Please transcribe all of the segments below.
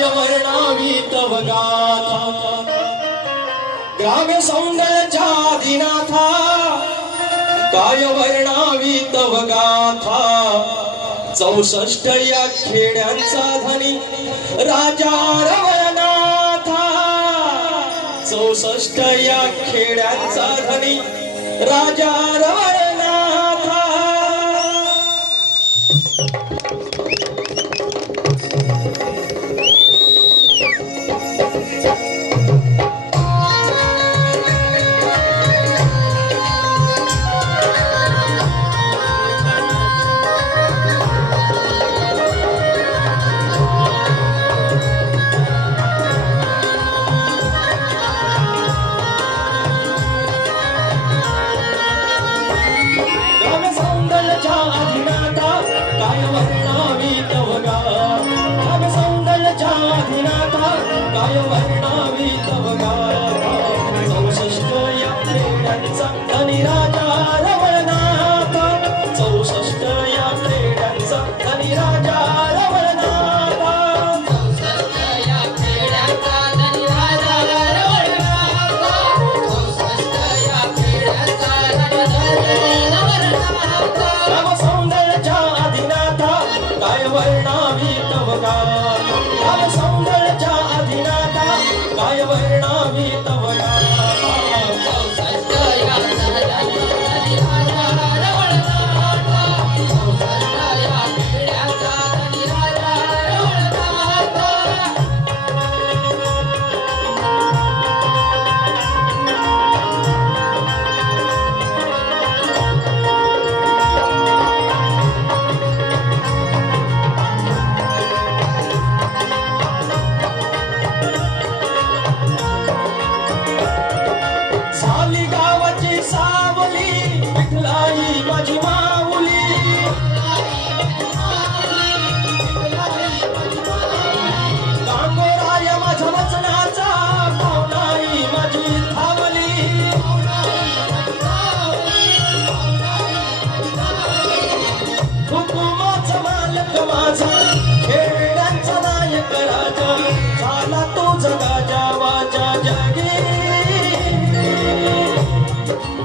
काय वर्णावी तव गाथा ग्राम्य सौंदर्याच्या दिनाथा काय वर्णावी तव गाथा चौसष्ट या खेड्यांचा धनी राजा रवनाथा चौसष्ट या खेड्यांचा धनी राजा रवना काय वर्णावी तव गा चौसष्ट या खेड्यांचा धनी राजा रवळनाथा चौसष्ट या खेड्यांचा धनी राजा रवळनाथा ग्राम सौंदर्याच्या अधिनाथा काय वर्णावी तव गा ग्राम सौंदर्याच्या मालक माझा खेड्यांचा नायक राजा झाला तो जगाच्या वाजा जगी.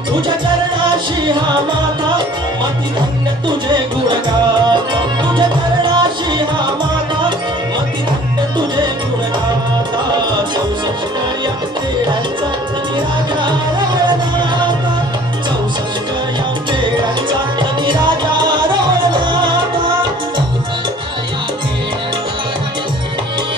तुझ्या चरणाशी हा